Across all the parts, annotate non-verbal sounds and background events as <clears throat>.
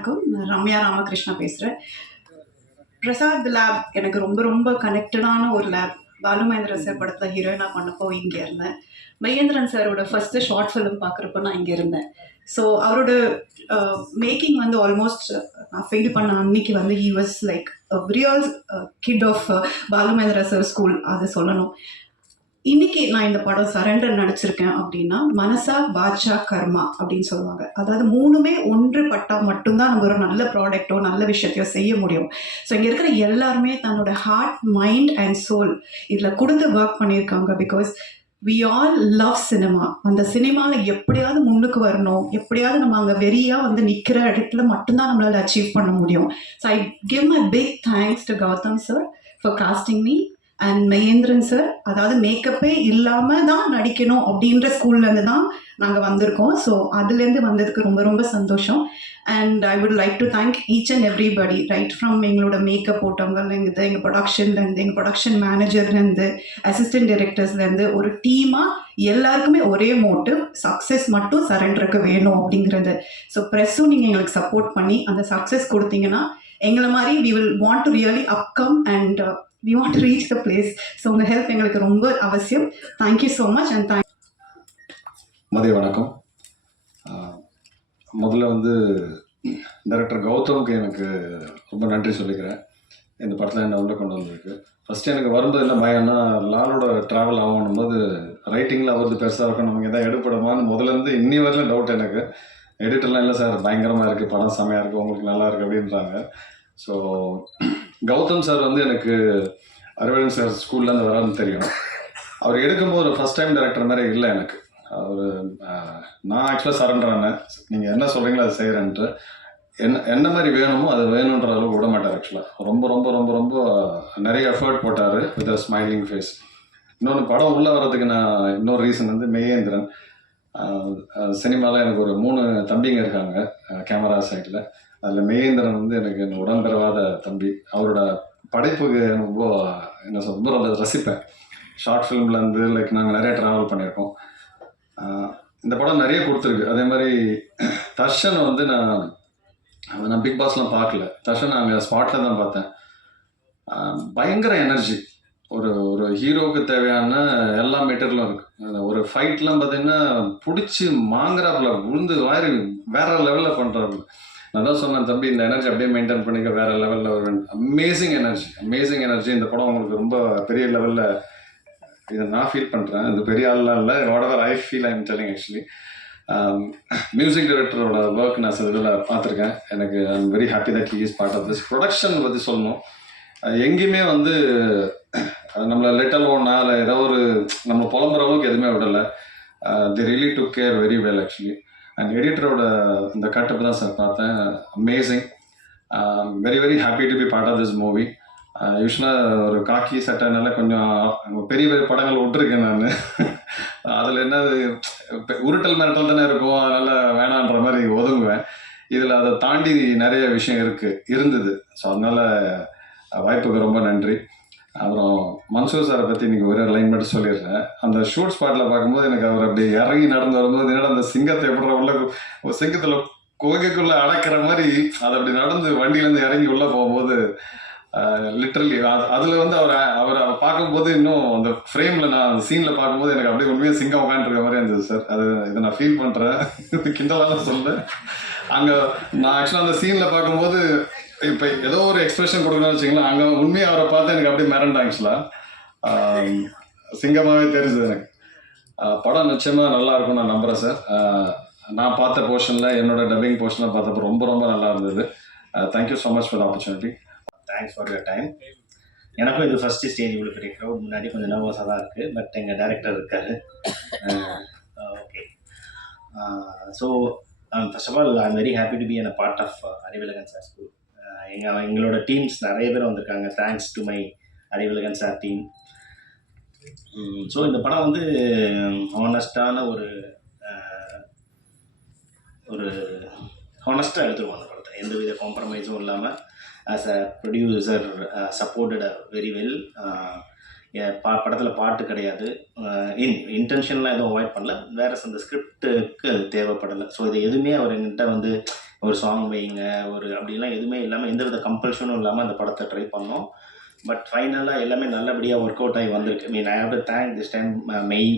வணக்கம். நான் ரம்யா ராமகிருஷ்ணா பேசுகிறேன் பிரசாத் லேப் எனக்கு ரொம்ப ரொம்ப கனெக்டடான ஒரு லேப் பாலு மகேந்திரன் சார் படத்தில் ஹீரோயினாக பண்ணப்போ இங்கே இருந்தேன். மகேந்திரன் சாரோட ஃபஸ்ட்டு ஷார்ட் ஃபிலிம் பார்க்குறப்ப நான் இங்கே இருந்தேன். ஸோ அவரோட மேக்கிங் வந்து ஆல்மோஸ்ட் நான் ஃபெயில் பண்ண அன்னைக்கு வந்து he was like real kid of Balu Mahendra sir school அது சொல்லணும். இன்னைக்கு நான் இந்த படம் சரண்டர் நடிச்சிருக்கேன் அப்படின்னா மனசா பாட்சா கர்மா அப்படின்னு சொல்லுவாங்க. அதாவது மூணுமே ஒன்றுபட்டா மட்டும்தான் நம்ம ஒரு நல்ல ப்ராடக்ட்டோ நல்ல விஷயத்தையோ செய்ய முடியும். ஸோ இங்கே இருக்கிற எல்லாருமே தன்னோட ஹார்ட் மைண்ட் அண்ட் சோல் இதில் கொடுத்து ஒர்க் பண்ணியிருக்காங்க because we all love cinema அந்த சினிமாவில் எப்படியாவது முன்னுக்கு வரணும். எப்படியாவது நம்ம அங்கே வெறியாக வந்து நிற்கிற இடத்துல மட்டும்தான் நம்மளால் அச்சீவ் பண்ண முடியும். So I give my big thanks to Gautham sir for casting me and Mahendran sir அதாவது மேக்கப்பே இல்லாமல் தான் நடிக்கணும் அப்படின்ற ஸ்கூல்லேருந்து தான் நாங்கள் வந்திருக்கோம். ஸோ அதுலேருந்து வந்ததுக்கு ரொம்ப ரொம்ப சந்தோஷம். And I would like to thank each and everybody right from எங்களோட மேக்கப் போட்டவங்கலேருந்து எங்கள் ப்ரொடக்ஷன்லேருந்து எங்கள் ப்ரொடக்ஷன் மேனேஜர்லேருந்து அசிஸ்டன்ட் டைரக்டர்ஸ்லேருந்து ஒரு டீமாக எல்லாருக்குமே ஒரே மோட்டிவ் சக்ஸஸ் மட்டும் சரண்டருக்கு வேணும் அப்படிங்கிறது. ஸோ ப்ரெஸ்ஸும் நீங்கள் எங்களுக்கு சப்போர்ட் பண்ணி அந்த சக்ஸஸ் கொடுத்தீங்கன்னா எங்களை மாதிரி we will want to really upcome and we want reach the place so உங்கள் ஹெல்ப் எங்களுக்கு ரொம்ப அவசியம். Thank you so much and thank மதிய வணக்கம். முதல்ல வந்து டைரக்டர் கௌதமுக்கு எனக்கு ரொம்ப நன்றி சொல்லிக்கிறேன். இந்த படத்தில் என்ன உள்ள கொண்டு வந்திருக்கு. ஃபஸ்ட்டு எனக்கு வரும்போது என்ன பயம்னா லாலோட ட்ராவல் ஆகணும் போது ரைட்டிங்கில் அவரது பெருசாக இருக்கும். நமக்கு எதாவது எடுப்படுமான்னு முதல்ல இருந்து இன்னி வரலாம் டவுட் எனக்கு. எடிட்டர்லாம் இல்லை சார் பயங்கரமாக இருக்குது படம் செமையாக இருக்குது உங்களுக்கு நல்லா இருக்குது அப்படின்றாங்க. ஸோ <clears throat> கௌதம் சார் வந்து எனக்கு அரவிந்தன் சார் ஸ்கூல்லேருந்து வரான்னு தெரியும். அவர் எடுக்கும்போது ஒரு ஃபஸ்ட் டைம் டேரக்டர் மாதிரி இல்லை எனக்கு. அவர் நான் ஆக்சுவலாக சரண்டர் நீங்கள் என்ன சொல்கிறீங்களோ அதை செய்கிறேன்ட்டு என்ன என்ன மாதிரி வேணுமோ அது வேணுன்ற அளவுக்கு விட மாட்டார் ஆக்சுவலாக ரொம்ப ரொம்ப ரொம்ப ரொம்ப நிறைய எஃபர்ட் போட்டார் வித் அ ஸ்மைலிங் ஃபேஸ் இன்னொன்று படம் உள்ளே வர்றதுக்கு நான் இன்னொரு ரீசன் வந்து மெய்யேந்திரன் சினிமாவில் எனக்கு ஒரு மூணு தம்பிங்க இருக்காங்க கேமரா சைடில் அதில் மெய்யேந்திரன் வந்து எனக்கு உடன்பிறவாத தம்பி. அவரோட படைப்புக்கு ரொம்ப என்ன சொல்ல ரொம்ப ரொம்ப ரசிப்பேன். ஷார்ட் ஃபிலிம்லேருந்து லைக் நாங்கள் நிறைய ட்ராவல் பண்ணியிருக்கோம். இந்த படம் நிறைய கொடுத்துருக்கு. அதே மாதிரி தர்ஷன் வந்து நான் நான் பிக் பாஸ்லாம் பார்க்கல. தர்ஷன் அங்கே ஸ்பாட்டில் தான் பார்த்தேன். பயங்கர எனர்ஜி ஒரு ஒரு ஹீரோவுக்கு தேவையான எல்லா மெட்டீரியலும் இருக்குது ஒரு ஃபைட்லாம் பார்த்தீங்கன்னா பிடிச்சி மாங்குறாப்புல விழுந்து வாரி வேற லெவலில் பண்ணுறாப்புல நான் தான் சொன்னேன் தம்பி இந்த எனர்ஜி அப்படியே மெயின்டைன் பண்ணிக்க வேற லெவலில் ஒரு அமேசிங் எனர்ஜி அமேசிங் எனர்ஜி இந்த படம் உங்களுக்கு ரொம்ப பெரிய லெவலில் இதை நான் ஃபீல் பண்ணுறேன் இது பெரிய ஆள்லாம் இல்லை. Whatever I feel I'm telling actually music டைரக்டரோட work நான் சில இதில் பார்த்துருக்கேன். எனக்கு I'm very happy that is part of this production பற்றி சொல்லணும். எங்கேயுமே வந்து நம்மளை லிட்டல் ஓனா இல்லை ஏதோ ஒரு நம்ம புலம்புற அளவுக்கு எதுவுமே விடலை. The really to care very well actually and எடிட்டரோட இந்த கட்டப்பு தான் சார் பார்த்தேன். Amazing very very happy to be part of this movie யூஸ்வலாக ஒரு காக்கி சட்டைனால கொஞ்சம் பெரிய பெரிய படங்கள் விட்டுருக்கேன் நான். <laughs> அதில் என்ன உருட்டல் மிரட்டல் தானே இருக்கும். அதனால் வேணான்ற மாதிரி ஒதுங்குவேன். இதில் அதை தாண்டி நிறைய விஷயம் இருக்குது இருந்தது. ஸோ அதனால் வாய்ப்புக்கு ரொம்ப நன்றி. அப்புறம் மன்சூர் சாரை பற்றி இன்னைக்கு ஒரே லைன் மட்டும் சொல்லிடுறேன். அந்த ஷூட் ஸ்பாட்டில் பார்க்கும்போது எனக்கு அவர் அப்படி இறங்கி நடந்து வரும்போது என்னடா அந்த சிங்கத்தை எப்படி உள்ள ஒரு சிங்கத்தில் கோகைக்குள்ளே அடக்கிற மாதிரி அது அப்படி நடந்து வண்டியிலேருந்து இறங்கி உள்ளே போகும்போது லிட்ரலி அதில் வந்து அவர் அவரை பார்க்கும்போது இன்னும் அந்த ஃப்ரேமில் நான் அந்த சீனில் பார்க்கும்போது எனக்கு அப்படியே உண்மையாக சிங்கம் உட்காந்துருக்க மாதிரி இருந்தது சார். அது இதை நான் ஃபீல் பண்ணுறேன் இது <laughs> கிண்டலாக சொல்ல அங்கே நான் ஆக்சுவலாக அந்த சீனில் பார்க்கும்போது இப்போ ஏதோ ஒரு எக்ஸ்பிரஷன் கொடுக்கணும்னு வச்சுங்களேன் அங்கே உண்மையாக அவரை பார்த்து எனக்கு அப்படியே மிரண்டேன் ஆக்சுவலாக சிங்கமாகவே தெரிஞ்சது எனக்கு. படம் நிச்சயமாக நல்லா இருக்கும் நான் நம்புகிறேன் சார் நான் பார்த்த போர்ஷனில் என்னோட டப்பிங் போர்ஷனில் பார்த்தப்போ ரொம்ப ரொம்ப நல்லா இருந்தது. Thank you so much for opportunity thanks for your time எனக்கும் இது ஃபஸ்ட்டு ஸ்டேஜ் இவ்வளோ பெரிய க்ரௌட் முன்னாடி கொஞ்சம் நர்வஸாக தான் இருக்குது பட் எங்கள் டேரக்டர் இருக்கார். Okay so first of all I'm very happy to be an a part of Arivalagan sir school எங்கள் எங்களோட டீம்ஸ் நிறைய பேர் வந்திருக்காங்க. Thanks to my Arivalagan sir team so இந்த படம் வந்து ஹானஸ்டான ஒரு ஒரு ஹானஸ்டாக எடுத்துருவோம் அந்த படத்தை. எந்த வித காம்ப்ரமைஸும் இல்லாமல் as a producer supported very well பா படத்தில் பாட்டு கிடையாது. இன் இன்டென்ஷன்லாம் எதுவும் அவாய்ட் பண்ணல. வேற அந்த ஸ்கிரிப்டுக்கு அது தேவைப்படலை. ஸோ இது எதுவுமே அவர் என்கிட்ட வந்து ஒரு சாங் வைங்க ஒரு அப்படிலாம் எதுவுமே இல்லாமல் எந்த வித கம்பல்ஷனும் இல்லாமல் அந்த படத்தை ட்ரை பண்ணோம். பட் ஃபைனலாக எல்லாமே நல்லபடியாக ஒர்க் அவுட் ஆகி வந்திருக்கு. Mean I have to thank this time மெய்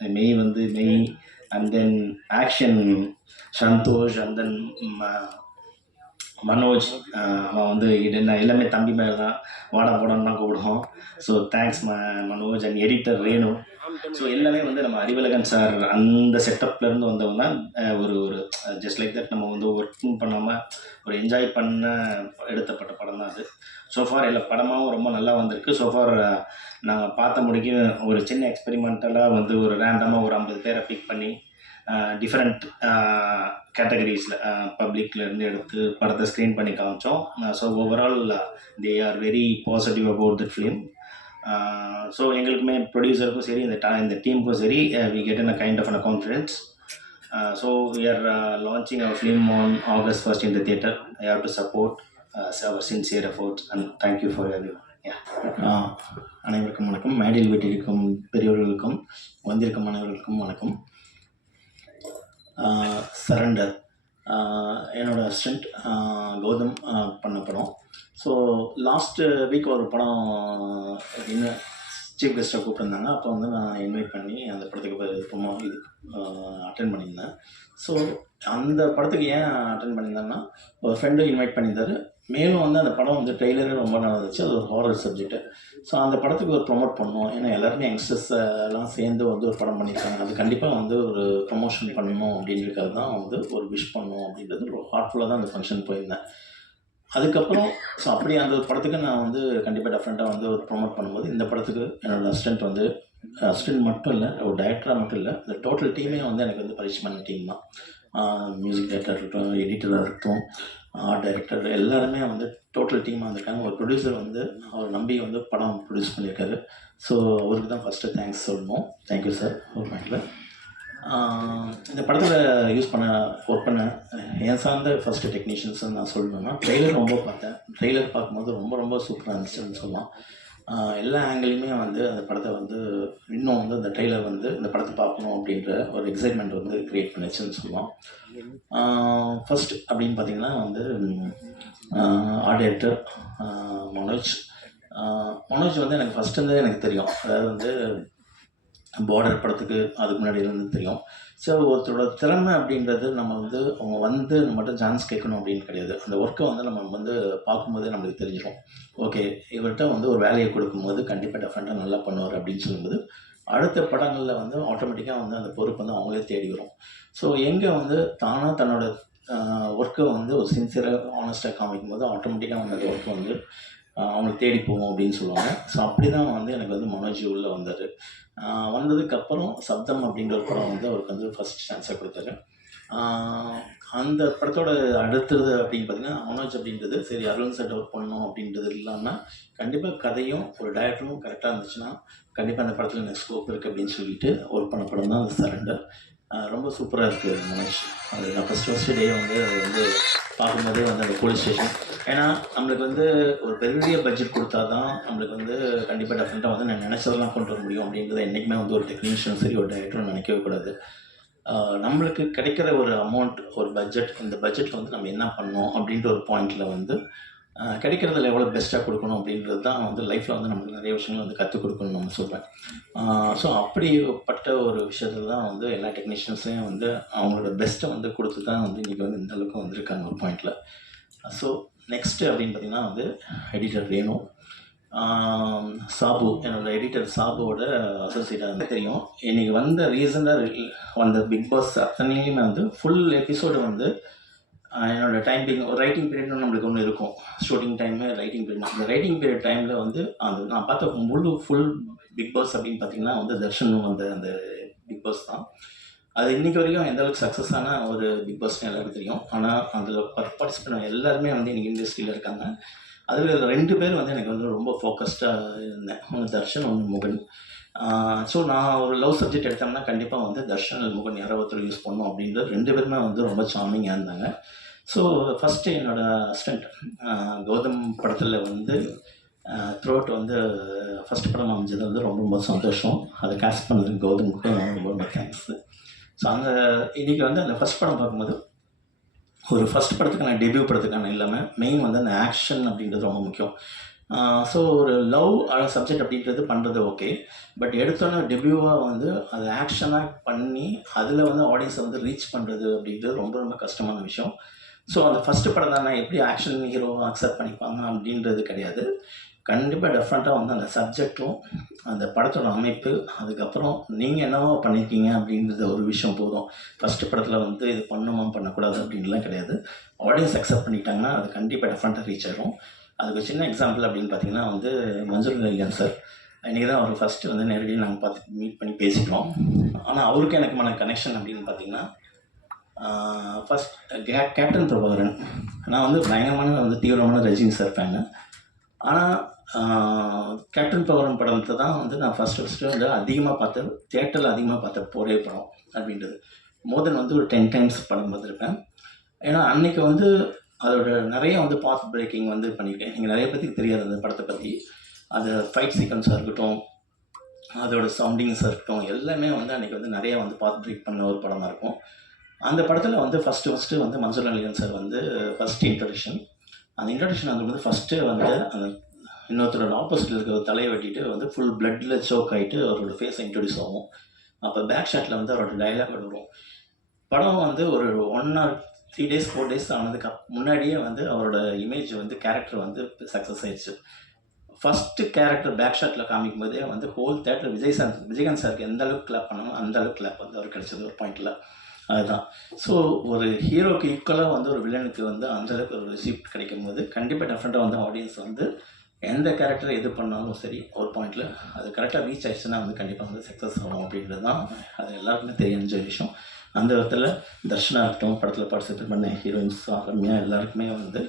மெய் வந்து மெய் and then action Santhosh and then Manoj அவன் வந்து என்ன எல்லாமே தம்பி மேலே தான் வாடா போடான்னு தான் கூப்பிடுவோம் ஸோ தேங்க்ஸ் ம Manoj and editor Renu. So எல்லாமே வந்து நம்ம அறிவழகன் சார் அந்த செட்டப்லேருந்து வந்தவங்க தான் ஒரு ஒரு ஜஸ்ட் லைக் தட் நம்ம வந்து ஒர்க்கும் பண்ணாமல் ஒரு என்ஜாய் பண்ண எடுத்தப்பட்ட படம் தான் அது. சோஃபார் எல்லா படமாகவும் ரொம்ப நல்லா வந்திருக்கு. சோஃபார் நாங்கள் பார்த்த முடிக்கும் ஒரு சின்ன எக்ஸ்பெரிமெண்டலாக வந்து ஒரு ரேண்டமாக ஒரு ஐம்பது பேரை பிக் பண்ணி டிஃப்ரெண்ட் கேட்டகரிஸில் பப்ளிக்லேருந்து எடுத்து படத்தை ஸ்க்ரீன் பண்ணி காமிச்சோம். So overall they are very positive about that film so எங்களுக்குமே ப்ரொடியூசருக்கும் சரி இந்த டா இந்த டீமுக்கும் சரி we get a kind of an confidence so we are launching our film on August first in the theatre I have to support our sincere efforts and thank you for every ah, அனைவருக்கும் வணக்கம். மேடையில் வீட்டிற்கும் பெரியவர்களுக்கும் வந்திருக்கும் அனைவர்களுக்கும் வணக்கம். Surrender என்னோட assistant Gautham பண்ண படம். ஸோ லாஸ்ட்டு வீக் ஒரு படம் இன்னும் சீஃப் கெஸ்ட்டாக கூப்பிட்டுருந்தாங்க. அப்போ வந்து நான் இன்வைட் பண்ணி அந்த படத்துக்கு ப்ரொமோ இது அட்டன் பண்ணியிருந்தேன். ஸோ அந்த படத்துக்கு ஏன் அட்டன் பண்ணியிருந்தேன்னா ஒரு ஃப்ரெண்டும் இன்வைட் பண்ணியிருந்தாரு. மேலும் வந்து அந்த படம் வந்து ட்ரெய்லரே ரொம்ப நல்லா இருந்துச்சு. அது ஒரு ஹாரர் சப்ஜெக்ட்டு ஸோ அந்த படத்துக்கு ஒரு ப்ரொமோட் பண்ணுவோம். ஏன்னா எல்லாருமே யங்ஸ்டர்ஸ் எல்லாம் சேர்ந்து வந்து ஒரு படம் பண்ணியிருக்காங்க. அது கண்டிப்பாக வந்து ஒரு ப்ரொமோஷன் பண்ணணும் அப்படின்றது தான் வந்து ஒரு விஷ் பண்ணணும் அப்படின்றது ஒரு ஹார்ட்ஃபுல்லாக தான் அந்த ஃபங்க்ஷன் போயிருந்தேன். அதுக்கப்புறம் ஸோ அப்படி அந்த படத்துக்கு நான் வந்து கண்டிப்பாக டெஃபரெண்ட்டாக வந்து ஒரு ப்ரொமோட் பண்ணும்போது இந்த படத்துக்கு என்னோட அசிஸ்டன்ட் வந்து அசிஸ்டன்ட் மட்டும் இல்லை ஒரு டைரக்டராக மட்டும் இல்லை இந்த டோட்டல் டீமே வந்து எனக்கு வந்து பரிசு பண்ண டீம் தான். மியூசிக் டைரக்டர் இருக்கட்டும் எடிட்டராக இருக்கட்டும் ஆர்ட் டைரக்டர் எல்லாருமே வந்து டோட்டல் டீமாக வந்திருக்காங்க. ஒரு ப்ரொடியூசர் வந்து அவர் நம்பி வந்து படம் ப்ரொடியூஸ் பண்ணியிருக்காரு. ஸோ அவருக்கு தான் ஃபஸ்ட்டு தேங்க்ஸ் சொல்லணும். தேங்க்யூ சார் ஒரு பாயிண்டில் இந்த படத்தில் யூஸ் பண்ண ஒர்க் பண்ண என் சார்ந்த ஃபஸ்ட்டு டெக்னீஷியன்ஸ் நான் சொல்லணும்னா ட்ரெய்லர் ரொம்ப பார்த்தேன். ட்ரெய்லர் பார்க்கும்போது ரொம்ப ரொம்ப சூப்பராக இருந்துச்சுன்னு சொல்லலாம். எல்லா ஆங்கிலையுமே வந்து அந்த படத்தை வந்து இன்னும் வந்து அந்த ட்ரெய்லர் வந்து இந்த படத்தை பார்க்கணும் அப்படின்ற ஒரு எக்ஸைட்மெண்ட் வந்து க்ரியேட் பண்ணுச்சுன்னு சொல்லலாம். ஃபஸ்ட் அப்படின்னு பார்த்தீங்கன்னா வந்து ஆர்ட் மனோஜ். மனோஜ் வந்து எனக்கு ஃபஸ்ட்டு இருந்தே எனக்கு தெரியும். அதாவது வந்து பார்டர் படத்துக்கு அதுக்கு முன்னாடி இருந்து தெரியும். ஸோ ஒருத்தரோட திறமை அப்படின்றது நம்ம வந்து அவங்க வந்து நம்மகிட்ட சான்ஸ் கேட்கணும் அப்படின்னு கிடையாது. அந்த ஒர்க்கை வந்து நம்ம வந்து பார்க்கும்போதே நம்மளுக்கு தெரிஞ்சிடும் ஓகே இவர்கிட்ட வந்து ஒரு வேலையை கொடுக்கும்போது கண்டிப்பாக டெஃபரெண்ட்டாக நல்லா பண்ணுவார் அப்படின்னு சொல்லும்போது அடுத்த படங்களில் வந்து ஆட்டோமேட்டிக்காக வந்து அந்த பொறுப்பு வந்து அவங்களே தேடி வரும். ஸோ எங்கே வந்து தானாக தன்னோட ஒர்க்கை வந்து ஒரு சின்சியராக ஆனஸ்ட்டாக காமிக்கும் போது ஆட்டோமேட்டிக்காக வந்து அந்த ஒர்க் வந்து ஆஹ் தேடி போவோம் அப்படின்னு சொல்லுவாங்க. ஸோ அப்படி தான் வந்து எனக்கு வந்து மனோஜ் உள்ளே வந்தார். வந்ததுக்கப்புறம் சப்தம் அப்படின்ற ஒரு படம் வந்து அவருக்கு வந்து ஃபஸ்ட் சான்ஸாக கொடுத்தாரு. அந்த படத்தோட அடுத்தது அப்படின்னு பார்த்தீங்கன்னா மனோஜ் அப்படின்றது சரி அருண் சார் ஒர்க் பண்ணணும் அப்படின்றது இல்லாமல் கண்டிப்பாக கதையும் ஒரு டேரக்டரும் கரெக்டாக இருந்துச்சுன்னா கண்டிப்பாக அந்த படத்தில் எனக்கு ஸ்கோப் இருக்குது அப்படின்னு சொல்லிட்டு ஒர்க் பண்ண படம் தான் அந்த சரண்டர் ரொம்ப சூப்பராக இருக்குது மனோஜ். அது நான் ஃபஸ்ட் ஃபஸ்ட்டு டே வந்து அது வந்து பார்க்கும்போதே வந்து அந்த போலீஸ் ஸ்டேஷன் ஏன்னா நம்மளுக்கு வந்து ஒரு பெரிய பட்ஜெட் கொடுத்தா தான் நம்மளுக்கு வந்து கண்டிப்பாக டெஃபினட்டாக வந்து நான் நினச்சதெல்லாம் கொண்டு வர முடியும் அப்படின்றத என்றைக்குமே வந்து ஒரு டெக்னீஷியனும் சரி ஒரு டைரக்டரும் நினைக்கவே கூடாது. நம்மளுக்கு கிடைக்கிற ஒரு அமௌண்ட் ஒரு பட்ஜெட் இந்த பட்ஜெட்டில் வந்து நம்ம என்ன பண்ணோம் அப்படின்ற ஒரு பாயிண்டில் வந்து கிடைக்கிறதுல எவ்வளோ பெஸ்ட்டாக கொடுக்கணும் அப்படின்றது தான் வந்து லைஃப்பில் வந்து நமக்கு நிறைய விஷயங்கள் வந்து கற்றுக் கொடுக்கணும்னு நம்ம சொல்கிறேன் ஸோ அப்படிப்பட்ட ஒரு விஷயத்தில் தான் வந்து எல்லா டெக்னீஷியன்ஸையும் வந்து அவங்களோட பெஸ்ட்டை வந்து கொடுத்து தான் வந்து இன்றைக்கி வந்து இந்த அளவுக்கு வந்திருக்காங்க ஒரு பாயிண்டில் ஸோ நெக்ஸ்ட்டு அப்படின்னு பார்த்தீங்கன்னா வந்து எடிட்டர் வேணு. சாபு என்னோடய எடிட்டர் சாபுவோட அசோசியேட்டாக வந்து தெரியும். இன்றைக்கி வந்த ரீசெண்டாக வந்த பிக் பாஸ் அத்தனையுமே வந்து ஃபுல் எபிசோடு வந்து என்னோடய என்னோட டைம் ஒரு ரைட்டிங் பீரியட்னு நம்மளுக்கு ஒன்று இருக்கும். ஷூட்டிங் டைமு ரைட்டிங் பீரியட் அந்த ரைட்டிங் பீரியட் டைமில் வந்து அந்த நான் பார்த்த முழு ஃபுல் பிக் பாஸ் அப்படின்னு பார்த்தீங்கன்னா வந்து தர்ஷன் வந்த அந்த பிக் பாஸ் தான். அது இன்றைக்கி வரைக்கும் எந்த அளவுக்கு சக்ஸஸ் ஆன ஒரு பிக் பாஸ்னு எல்லாருக்கும் தெரியும். ஆனால் அதில் பார்ட்டிசிபேட் எல்லாருமே வந்து இன்றைக்கி இண்டஸ்ட்ரியில் இருக்காங்க. அதில் ரெண்டு பேர் வந்து எனக்கு வந்து ரொம்ப ஃபோக்கஸ்டாக இருந்தேன். ஒன்று தர்ஷன் ஒன்று முகன். ஸோ நான் ஒரு லவ் சப்ஜெக்ட் எடுத்தோம்னா கண்டிப்பாக வந்து தர்ஷன் முகன் யாரோ ஒருத்தர் யூஸ் பண்ணணும் அப்படின்றது ரெண்டு பேருமே வந்து ரொம்ப சாமிங்காக இருந்தாங்க. ஸோ ஃபஸ்ட்டு என்னோடய அசிஸ்டண்ட் கௌதம் படத்தில் வந்து த்ரோட் வந்து ஃபஸ்ட் படம் அமைஞ்சது வந்து ரொம்ப ரொம்ப சந்தோஷம். அதை கேஸ்ட் பண்ணது கௌதமுக்கு ரொம்ப ரொம்ப தேங்க்ஸ் ஸோ அந்த இன்றைக்கி வந்து அந்த ஃபஸ்ட் படம் பார்க்கும்போது ஒரு ஃபஸ்ட் படத்துக்கான டெபியூ படத்துக்கான இல்லாமல் மெயின் வந்து அந்த ஆக்ஷன் அப்படின்றது ரொம்ப முக்கியம். ஸோ ஒரு லவ் சப்ஜெக்ட் அப்படின்றது பண்ணுறது ஓகே பட் எடுத்தோன்னே டெபியூவாக வந்து அதை ஆக்ஷனாக பண்ணி அதில் வந்து ஆடியன்ஸை வந்து ரீச் பண்ணுறது அப்படின்றது ரொம்ப ரொம்ப கஷ்டமான விஷயம். ஸோ அந்த ஃபஸ்ட்டு படம் தானே எப்படி ஆக்ஷன் ஹீரோவாக அக்செப்ட் பண்ணிப்பாங்க அப்படின்றது கிடையாது. கண்டிப்பாக டெஃப்ரெண்ட்டாக வந்து அந்த சப்ஜெக்டும் அந்த படத்தோட அமைப்பு அதுக்கப்புறம் நீங்கள் என்னவோ பண்ணியிருக்கீங்க அப்படின்றது ஒரு விஷயம் போதும். ஃபஸ்ட்டு படத்தில் வந்து இது பண்ணுமா பண்ணக்கூடாது அப்படின்லாம் கிடையாது. ஆடியன்ஸ் அக்செப்ட் பண்ணிட்டாங்கன்னா அது கண்டிப்பாக டெஃப்ரெண்ட்டாக ரீச் ஆகிடும் அதுக்கு சின்ன எக்ஸாம்பிள் அப்படின்னு பார்த்தீங்கன்னா வந்து மஞ்சள் லலியன் சார் இன்றைக்கி தான் அவர் ஃபஸ்ட்டு வந்து நேரடியாக நாங்கள் பார்த்து மீட் பண்ணி பேசிக்கிறோம் ஆனால் அவருக்கு எனக்குமான கனெக்ஷன் அப்படின்னு பார்த்தீங்கன்னா ஃபஸ்ட் கே கேப்டன் பிரபாகரன். நான் வந்து பயங்கரமான வந்து தீவிரமான ரஜினி சார் ஃபேனு ஆனால் கேப்டன் பிரபாகரன் படத்தை தான் வந்து நான் ஃபஸ்ட்டு ஃபஸ்ட்டு வந்து அதிகமாக பார்த்து தேட்டரில் அதிகமாக பார்த்த ஒரே படம் அப்படின்றது. மோதன் வந்து ஒரு டென் டைம்ஸ் படம் பார்த்துருப்பேன். ஏன்னா அன்னைக்கு வந்து அதோட நிறைய வந்து பாத் பிரேக்கிங் வந்து பண்ணியிருக்கேன் எனக்கு நிறைய பற்றி தெரியாது அந்த படத்தை பற்றி அது ஃபைட் சீக்வன்ஸாக இருக்கட்டும் அதோட சவுண்டிங்ஸாக இருக்கட்டும் எல்லாமே வந்து அன்றைக்கி வந்து நிறைய வந்து பாத் பிரேக் பண்ண ஒரு படமாக இருக்கும். அந்த படத்தில் வந்து ஃபஸ்ட்டு ஃபஸ்ட்டு வந்து மன்சூர் அலிகன் சார் வந்து ஃபஸ்ட் இன்ட்ரடக்ஷன் அந்த இன்ட்ரடக்ஷன் அது வந்து ஃபஸ்ட்டு வந்து அந்த இன்னொருத்தரோட ஆப்போசிட்டில் இருக்கிற தலையை வெட்டிட்டு வந்து ஃபுல் பிளட்டில் சோக் ஆகிட்டு அவரோட ஃபேஸை இன்ட்ரடியூஸ் ஆகும். அப்போ பேக் ஷாட்டில் வந்து அவரோட டைலாக் வரும். படம் வந்து ஒரு one or three days four days ஆனதுக்கு முன்னாடியே வந்து அவரோட இமேஜ் வந்து கேரக்டர் வந்து சக்ஸஸ் ஆயிடுச்சு. ஃபஸ்ட்டு கேரக்டர் பேக் ஷாட்டில் காமிக்கும் போதே வந்து whole theatre Vijay sir Vijayakanth சாருக்கு எந்த அளவுக்கு கிளாப் பண்ணணும் அந்த அளவுக்கு கிளாப் வந்து அவர் கிடச்சது ஒரு பாயிண்டில் அதுதான். ஸோ ஒரு ஹீரோக்கு ஈக்குவலாக வந்து ஒரு வில்லனுக்கு வந்து அந்தளவுக்கு ஒரு ரிசீப்ட் கிடைக்கும் போது கண்டிப்பாக டெஃபரெண்ட்டாக வந்து ஆடியன்ஸ் வந்து எந்த கேரக்டர் எது பண்ணாலும் சரி ஒரு பாயிண்டில் அது கரெக்டாக ரீச் ஆயிடுச்சுன்னா வந்து கண்டிப்பாக வந்து சக்ஸஸ் ஆகும் அப்படின்றது தான் அது எல்லாருக்குமே தெரிஞ்ச விஷயம். அந்த விதத்தில் தர்ஷனா இருக்கட்டும் படத்தில் பார்ட்டிசிபேட் பண்ண ஹீரோயின்ஸ் ரம்யா எல்லாருக்குமே வந்து